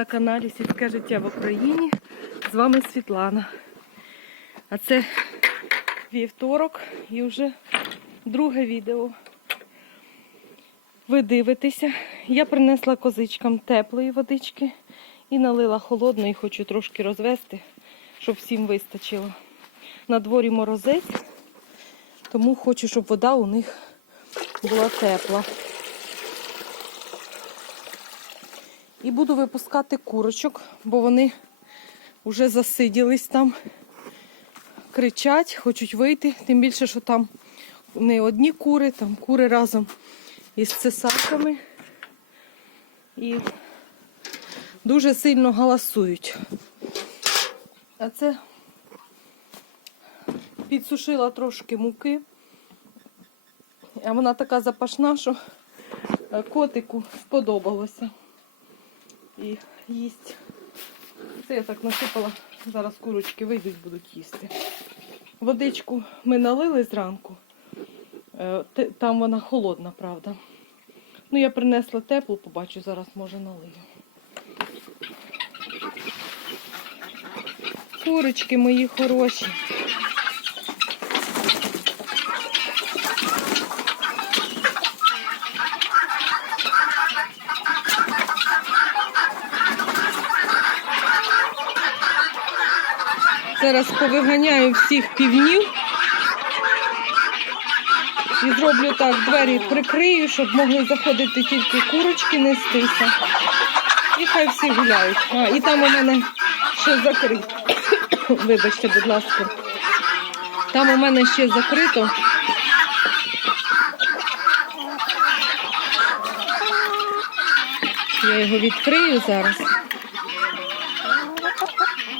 на каналі Сільське життя в Україні. З вами Світлана. А це вівторок і вже друге відео. Ви дивитеся. Я принесла козичкам теплої водички і налила холодної, хочу трошки розвести, щоб всім вистачило. На дворі морозець, тому хочу, щоб вода у них була тепла. І буду випускати курочок, бо вони вже засиділись там, кричать, хочуть вийти. Тим більше, що там не одні кури, там кури разом із цесарками. І дуже сильно галасують. А це підсушила трошки муки. А вона така запашна, що котику сподобалося і їсть. Це я так насипала. Зараз курочки вийдуть, будуть їсти. Водичку ми налили зранку. Е, Там вона холодна, правда. Ну, я принесла теплу, побачу, зараз може налию. Курочки мої хороші. Зараз повиганяю всіх півнів. І зроблю так, двері прикрию, щоб могли заходити тільки курочки нестися. І хай всі гуляють. А, і там у мене ще закрито. Вибачте, будь ласка. Там у мене ще закрито. Я його відкрию зараз.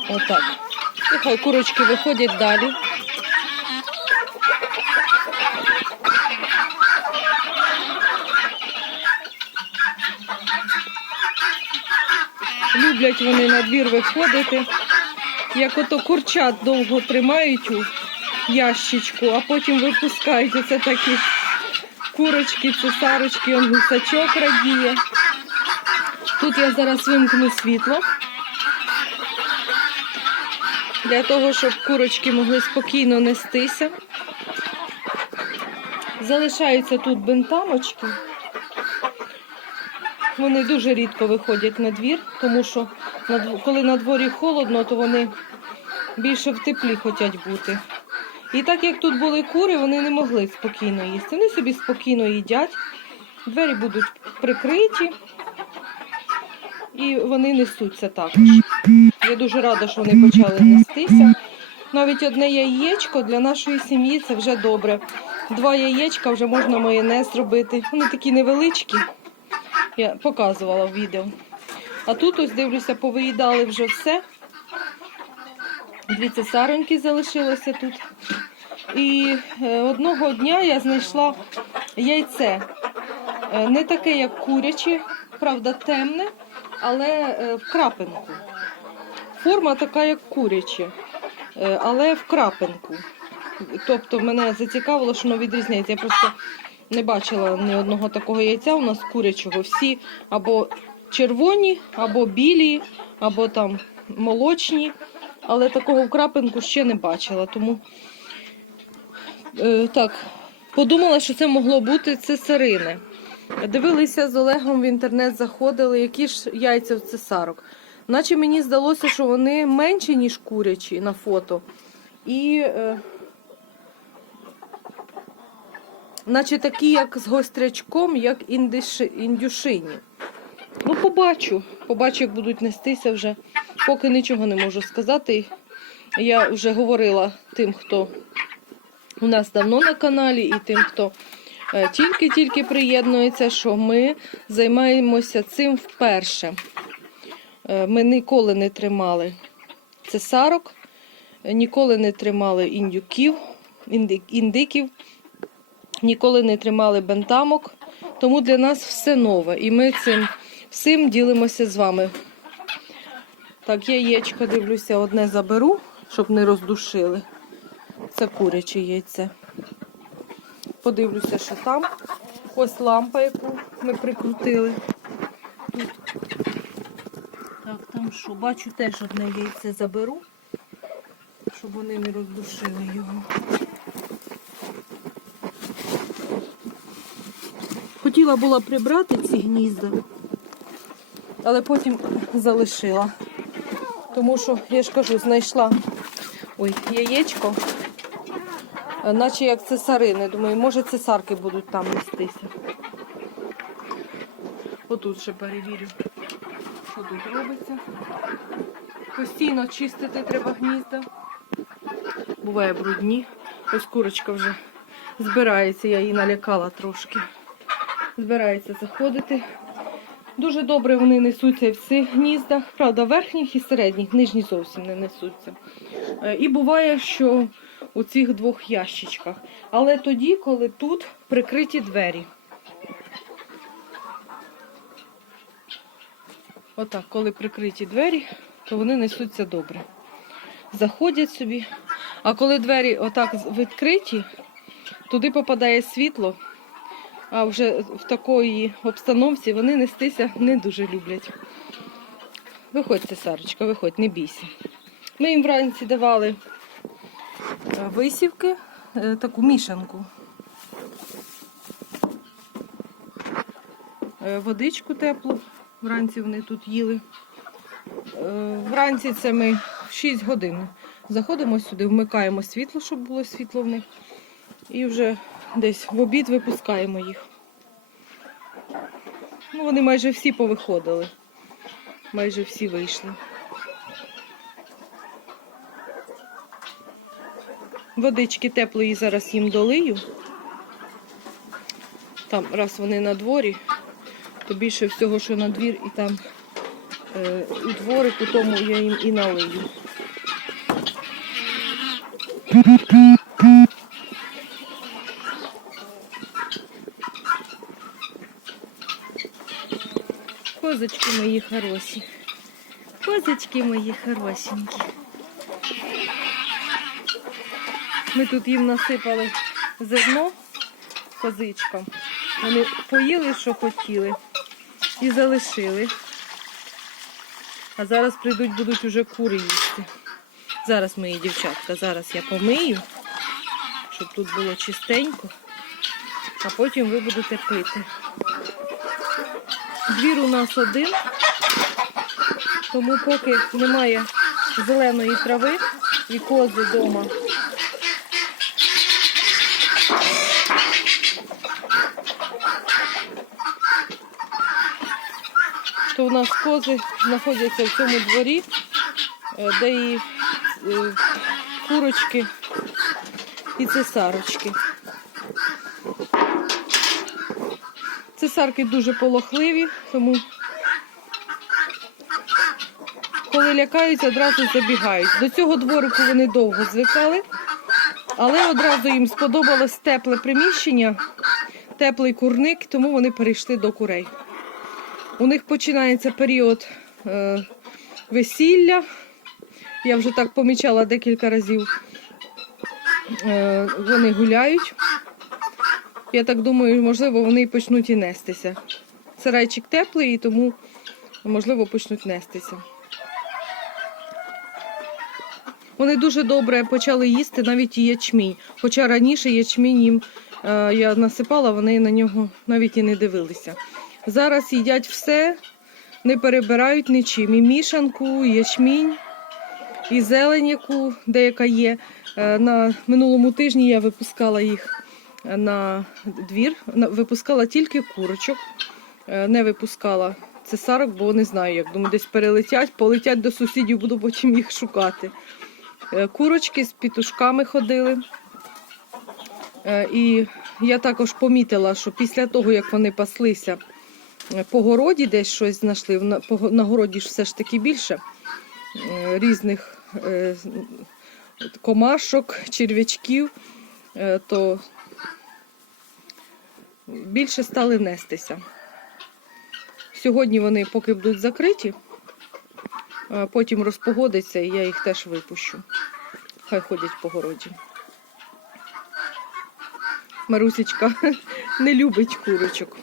Отак. І курочки виходять далі. Люблять вони на двір виходити. Як ото курчат довго тримають у ящичку, а потім випускають. Оце такі курочки, цесарочки, он гусачок радіє. Тут я зараз вимкну світло. Для того, щоб курочки могли спокійно нестися. Залишаються тут бентамочки. Вони дуже рідко виходять на двір, тому що коли на дворі холодно, то вони більше в теплі хочуть бути. І так як тут були кури, вони не могли спокійно їсти. Вони собі спокійно їдять, двері будуть прикриті і вони несуться також. Я дуже рада, що вони почали нестися. Навіть одне яєчко для нашої сім'ї це вже добре. Два яєчка вже можна майонез зробити. Вони такі невеличкі. Я показувала в відео. А тут ось дивлюся, повиїдали вже все. Дві цесароньки залишилося тут. І е, одного дня я знайшла яйце. Е, Не таке, як куряче, правда, темне, але е, в крапинку. Форма така, як куряче, е, але в крапинку. Тобто мене зацікавило, що воно відрізняється. Я просто не бачила ні одного такого яйця у нас курячого. Всі або червоні, або білі, або там молочні. Але такого в крапинку ще не бачила. Тому е, так, подумала, що це могло бути цесарини. Дивилися з Олегом в інтернет, заходили, які ж яйця в цесарок. Наче мені здалося, що вони менші, ніж курячі на фото. І е, наче такі, як з гострячком, як індиши, індюшині. Ну, побачу. Побачу, як будуть нестися вже. Поки нічого не можу сказати. Я вже говорила тим, хто у нас давно на каналі, і тим, хто тільки-тільки приєднується, що ми займаємося цим вперше. Е, Ми ніколи не тримали цесарок, е, ніколи не тримали індюків, індиків, ніколи не тримали бентамок. Тому для нас все нове. І ми цим всім ділимося з вами. Так, яєчко, дивлюся, одне заберу, щоб не роздушили. Це куряче яйце. Подивлюся, що там. Ось лампа, яку ми прикрутили. Тут Так, там що, бачу, теж одне яйце заберу, щоб вони не роздушили його. Хотіла була прибрати ці гнізда, але потім залишила. Тому що, я ж кажу, знайшла ой, яєчко, наче як цесарини. Думаю, може цесарки будуть там нестися. Отут ще перевірю, що тут робиться. Постійно чистити треба гнізда. Буває брудні. Ось курочка вже збирається, я її налякала трошки. Збирається заходити. Дуже добре вони несуться в цих гніздах, правда, верхніх і середніх, нижні зовсім не несуться. Е, І буває, що у цих двох ящичках. Але тоді, коли тут прикриті двері. Отак, коли прикриті двері, то вони несуться добре. Заходять собі. А коли двері отак відкриті, туди попадає світло, а вже в такої обстановці вони нестися не дуже люблять. Виходьте, Сарочка, виходь, не бійся. Ми їм вранці давали висівки, е, таку мішанку. Е, Водичку теплу. Вранці вони тут їли. Е, Вранці це ми в 6 годин заходимо сюди, вмикаємо світло, щоб було світло в них. І вже десь в обід випускаємо їх. Ну, вони майже всі повиходили. Майже всі вийшли. Водички теплої зараз їм долию. Там, раз вони на дворі, то більше всього, що на двір, і там е, у дворику, тому я їм і налию. Козочки мої хороші. Козочки мої хорошенькі. Ми тут їм насипали зерно козичкам. Вони поїли, що хотіли, і залишили. А зараз прийдуть, будуть уже кури їсти. Зараз мої дівчатка, зараз я помию, щоб тут було чистенько, а потім ви будете пити. Двір у нас один, тому поки немає зеленої трави і кози вдома. У нас кози знаходяться в цьому дворі, е, де і е, курочки і цесарочки. Цесарки дуже полохливі, тому коли лякаються, одразу забігають. До цього дворику вони довго звикали, але одразу їм сподобалось тепле приміщення, теплий курник, тому вони перейшли до курей. У них починається період е, весілля. Я вже так помічала декілька разів. Е, вони гуляють. Я так думаю, можливо, вони і почнуть і нестися. Сарайчик теплий, і тому, можливо, почнуть нестися. Вони дуже добре почали їсти навіть і ячмінь. Хоча раніше ячмінь їм е, я насипала, вони на нього навіть і не дивилися. Зараз їдять все, не перебирають нічим. І мішанку, і ячмінь, і зелень, деяка є. Е, На минулому тижні я випускала їх на двір, випускала тільки курочок, е, не випускала цесарок, бо не знаю, як думаю, десь перелетять, полетять до сусідів, буду потім їх шукати. Е, Курочки з пітушками ходили. І я також помітила, що після того, як вони паслися по городі, десь щось знайшли, на- городі ж все ж таки більше е, різних е, комашок, черв'ячків, е, то більше стали нестися. Сьогодні вони поки будуть закриті, потім розпогодиться і я їх теж випущу. Хай ходять по городі. Марусечка не любить курочок.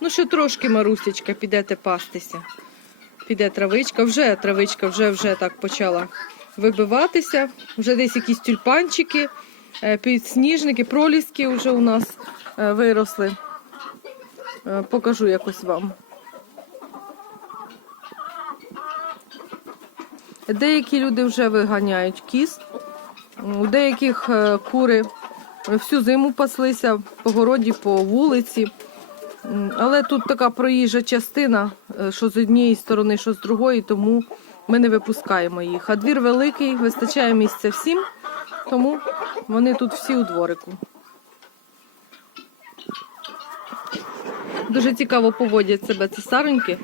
Ну, що трошки, Марусечка, підете пастися. піде травичка. Вже травичка вже, вже так почала вибиватися. Вже десь якісь тюльпанчики, е, підсніжники, проліски вже у нас е, виросли. Е, Покажу якось вам. Деякі люди вже виганяють кіз, у деяких кури всю зиму паслися по городі, по вулиці. Але тут така проїжджа частина, е, що з однієї сторони, що з другої, тому ми не випускаємо їх. А двір великий, вистачає місця всім, тому вони тут всі у дворику. Дуже цікаво поводять себе цесароньки.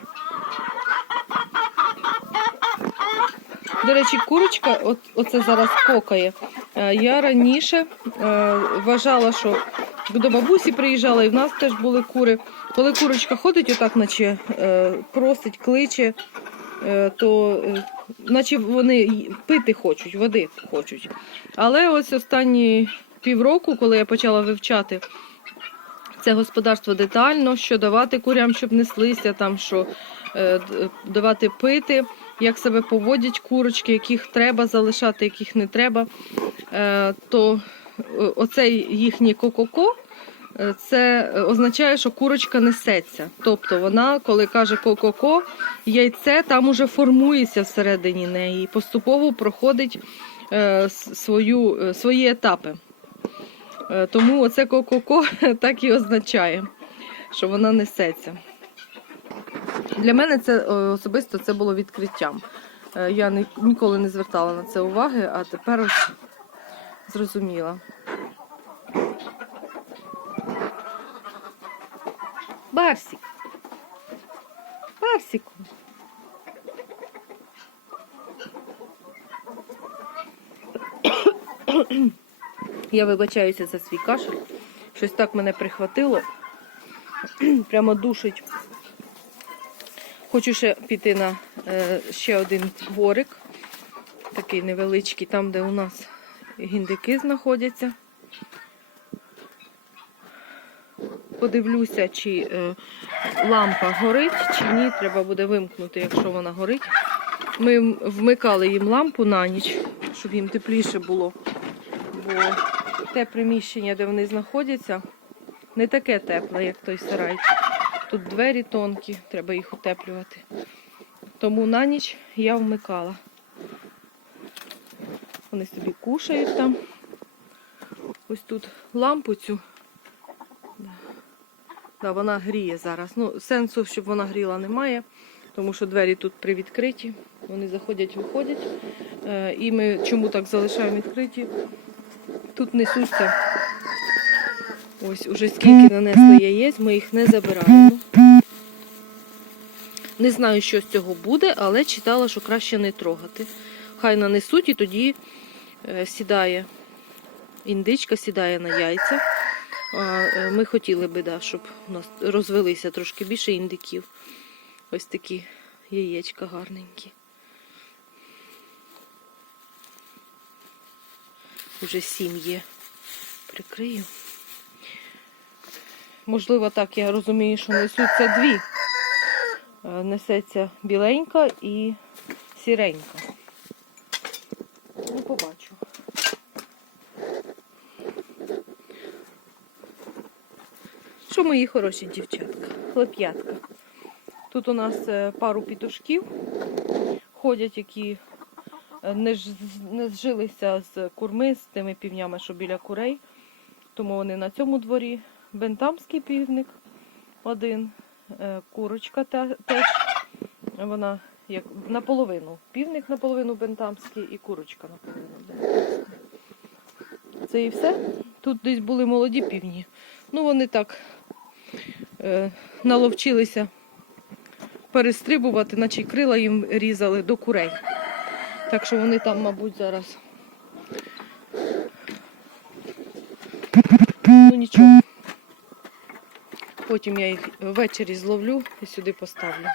До речі, курочка, от, оце зараз кокає. Е, Я раніше е, вважала, що до бабусі приїжджала, і в нас теж були кури. Коли курочка ходить, отак, наче е, просить, кличе, то наче вони пити хочуть, води хочуть. Але ось останні півроку, коли я почала вивчати це господарство детально, що давати курям, щоб неслися, там що давати пити, як себе поводять курочки, яких треба залишати, яких не треба. Е, то е, оцей їхній кококо. е, Це означає, що курочка несеться. Тобто вона, коли каже ко-ко-ко, яйце там уже формується всередині неї і поступово проходить свою, свої етапи. Тому оце ко-ко-ко так і означає, що вона несеться. Для мене це е, особисто це було відкриттям. Е, Я ні- ніколи не звертала на це уваги, а тепер зрозуміла. Барсік. Барсіку. Я вибачаюся за свій кашель. Щось так мене прихватило. Прямо душить. Хочу ще піти на е, ще один дворик, такий невеличкий, там, де у нас гіндики знаходяться. Подивлюся, чи е, лампа горить, чи ні. Треба буде вимкнути, якщо вона горить. Ми вмикали їм лампу на ніч, щоб їм тепліше було. Бо те приміщення, де вони знаходяться, не таке тепле, як той сарайчик. Тут двері тонкі, треба їх утеплювати. Тому на ніч я вмикала. Вони собі кушають там. Ось тут лампу цю. Да. Вона гріє зараз. Ну, сенсу, щоб вона гріла, немає, тому що двері тут привідкриті. Вони заходять, виходять. Е, і ми чому так залишаємо відкриті? Тут несуться. Ось уже скільки нанесли яєць, ми їх не забираємо. Не знаю, що з цього буде, але читала, що краще не трогати. Хай нанесуть і тоді е, сідає індичка, сідає на яйця. Е, Ми хотіли би, да, щоб у нас розвелися трошки більше індиків. Ось такі яєчка гарненькі. Уже сім є. Прикрию. Можливо, так я розумію, що несуться дві. Е, Несеться біленька і сіренька. Ну, побачу. Що мої хороші дівчатка, хлоп'ятка. Тут у нас е, пару пітушків ходять, які е, не, ж, не зжилися з курми, з тими півнями, що біля курей. Тому вони на цьому дворі. Бентамський півник один, е, курочка теж. Вона як наполовину. Півник наполовину бентамський і курочка наполовину. Це і все. Тут десь були молоді півні. Ну, вони так е, наловчилися перестрибувати, наче крила їм різали до курей. Так що вони там, мабуть, зараз. Ну нічого. Потім я їх ввечері зловлю і сюди поставлю.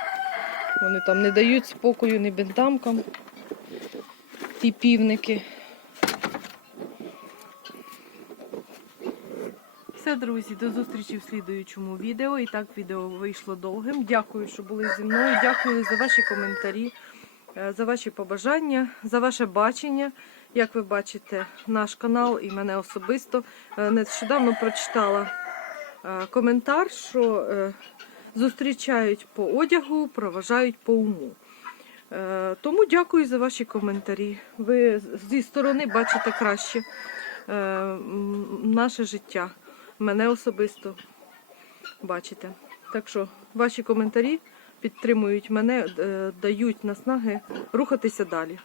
Вони там не дають спокою ні бентамкам, ті півники. Все друзі. До зустрічі в слідуючому відео. І так відео вийшло довгим. Дякую, що були зі мною. Дякую за ваші коментарі, е, за ваші побажання, за ваше бачення. Як ви бачите, наш канал і мене особисто Е, нещодавно прочитала коментар, що е, зустрічають по одягу, проважають по уму. Е, Тому дякую за ваші коментарі. Ви зі сторони бачите краще е, наше життя. Мене особисто бачите. Так що ваші коментарі підтримують мене, е, дають наснаги рухатися далі.